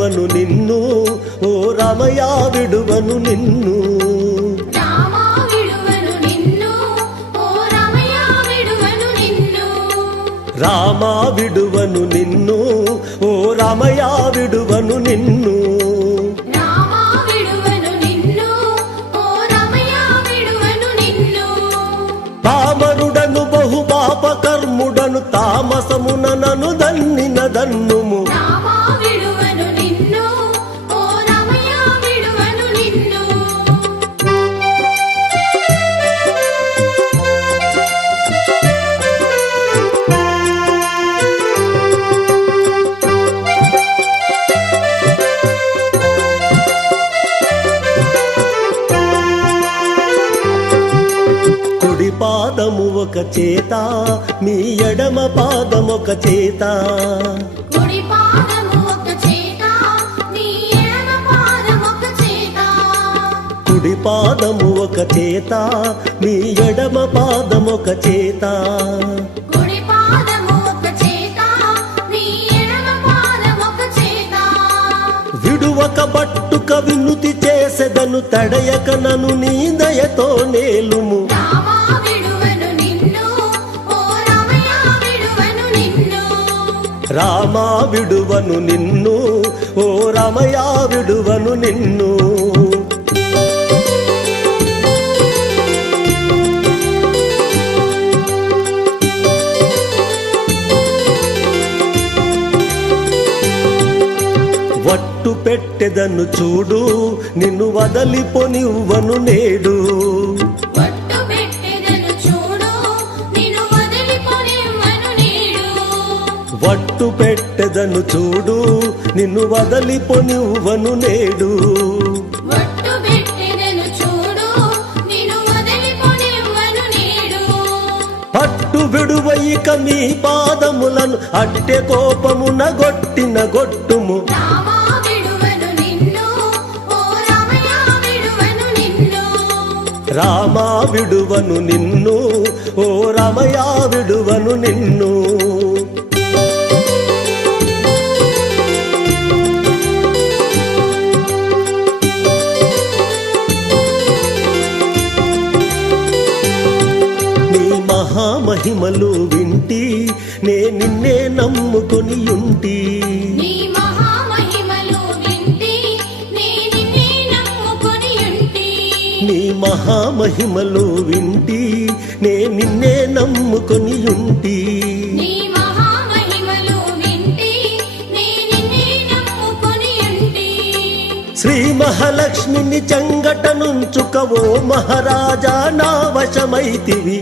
విడువను నిన్ను ఓ రామయ్య విడువను నిన్ను. రామా విడువను నిన్ను ఓ రామయ్య విడువను నిన్ను. పామరుడను బహు పాప కర్ముడను తామసమున నను దన్నిన దన్నుము. పాదము ఒక చేత మీ ఎడమ పాదము ఒక చేత. కుడి పాదము ఒక చేత మీ ఎడమ పాదము ఒక చేత కుడి పాదము ఒక చేత. నీ ఎడమ పాదము ఒక చేత. విడువక బట్టుక వినుతి చేసెదను తడయక నను నీ దయతో నేలుము. రామా విడువను నిన్ను ఓ రమయా విడువను నిన్ను. వట్టు పెట్టెదను చూడు నిన్ను వదలిపోనివ్వను నేడు. వట్టు పెట్టెదను చూడు నిన్ను నిన్ను వదిలిపోనివ్వను నీడు. పట్టు విడువయిక మీ పాదములను అట్టె కోపమున గొట్టిన గొట్టుము. రామా విడువను నిన్ను ఓ రమయ విడువను నిన్ను. మహామహిమలు వింటి నే నిన్నే నమ్ముకొని ఉంటి. నీ మహామహిమలు వింటి నే నిన్నే నమ్ముకొని ఉంటి. నీ మహామహిమలు వింటి నే నిన్నే నమ్ముకొని ఉంటి. నీ మహామహిమలు వింటి నే నిన్నే నమ్ముకొని ఉంటి. శ్రీ మహాలక్ష్మిని చంగట నుంచుకవో మహారాజా నా వశమైతివి.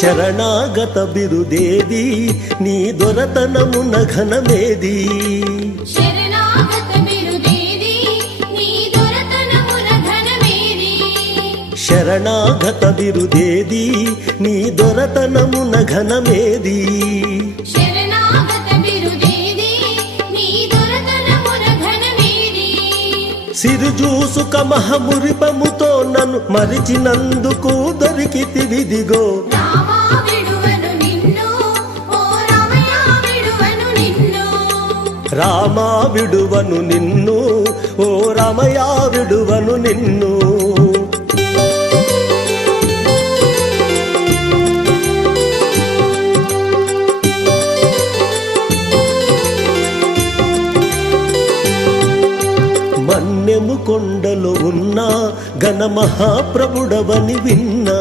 శరణాగత బిరుదేది నీ దొరతనమున ఘనమేది. శరణాగత బిరుదేది నీ దొరతనమున ఘనమేది. నీ దొరతనమున ఘనమేది. సిరుజూసుక మహమురిపముతో నన్ను మరిచినందుకు దొరికితి విదిగో రామా విడువను నిన్ను ఓ రామయా విడువను నిన్ను. మన్యము కొండలో ఉన్న ఘన మహాప్రభుడవని విన్నా.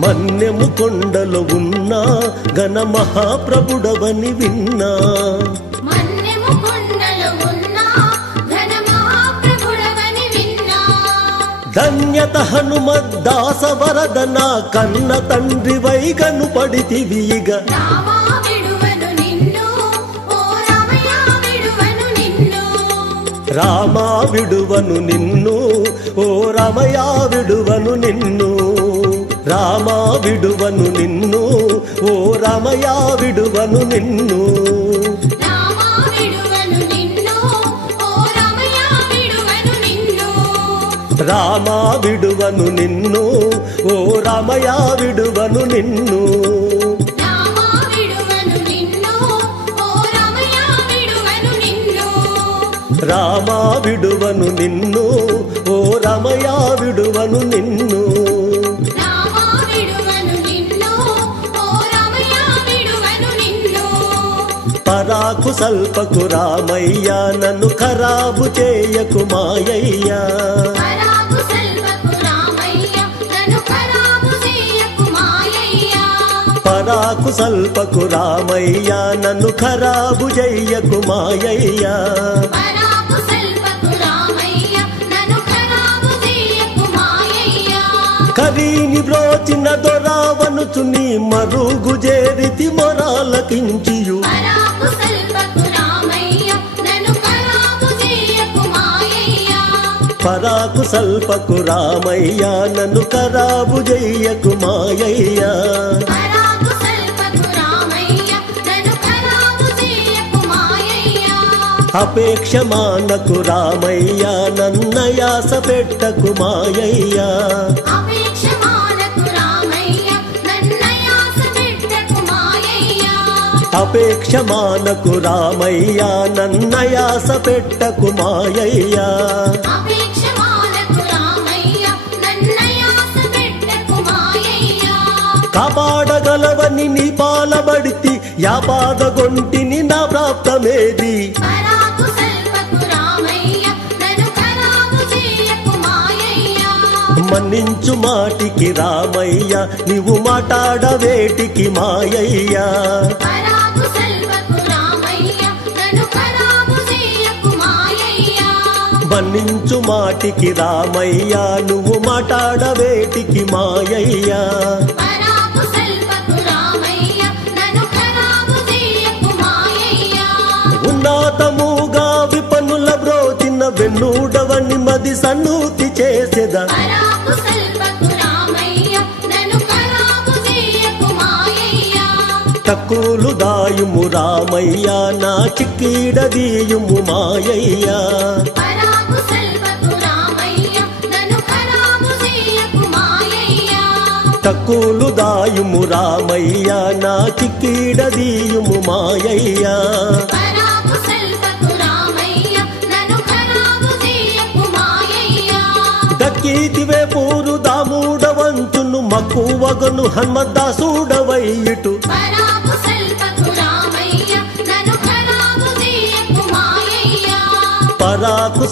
మన్యము కొండలో ఉన్న ఘన మహాప్రభుడవని విన్నా. మన్నెము కొండలో ఉన్న ఘన మహాప్రభుడవని విన్నా. ధన్యత హనుమద్దాస వరదన కన్న తండ్రి వైగను పడితివిగ రామా విడువను నిన్ను ఓ రమయ విడువను నిన్ను. రామ విడువను నిన్ను ఓ రామయ్య విడువను నిన్ను. రామ విడువను నిన్ను ఓ రామయ్య విడువను నిన్ను. రామ విడువను నిన్ను ఓ రమయ విడువను నిన్ను. పరాకు సల్పకు రామయ్య నన్ను ఖరాబు చేయకు మాయయ్య. పరాకు సల్పకు రామయ్య నన్ను ఖరాబు చెయ్యకు మాయయ్యా. కరీని బ్రోచిన దొరావనుచు నీ మరుగు చేరితి మొరాలకించియు. పరాకు సల్పకు రామయ్య నన్ను ఖరాబు చెయ్యకు మాయయ్యా. పరాకు సెల్వకు రామయ్య నన్ను ఖరాబు చేయకు మాయయ్య. అపేక్ష మానకు రామయ్య నన్నయాస పెట్టకు మాయయ్యా. అపేక్ష మానకు రామయ్య నన్నయాస పెట్టకు మాయయ్యా. కాపాడగలవని నీ పాలబడితి యాపాదగొంటిని నా ప్రాప్తమేది. మన్నించు మాటికి రామయ్య నీవు మాటాడవేటికి మాయయ్యా. మన్నించు మాటికి రామయ్య నువ్వు మాటాడవేటికి మాయయ్యా. ఉన్నతముగా విపన్నుల బ్రోచిన వెన్నుడవని మది సన్నూతి చేసేదా. తక్కువలు దాయుము రామయ్య నా చిక్కీడదీయుము మాయయ్యా. తక్కువలు దాయుము రామయ్య నా చిక్కీడదీయుము మాయయ్యా. దక్కీతివే పూరు దామూడవంచును మక్కువగను హన్మదాసుడవయ్యిటు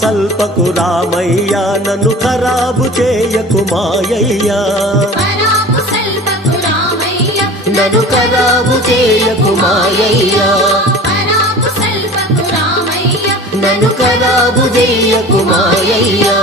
సల్పకు రామయ్య నన్ను ఖరాబు చేయకు మాయయ్యా. నన్ను ఖరాబు చేయకు మాయయ్యా. నన్ను ఖరాబు చేయకు మాయయ్యా.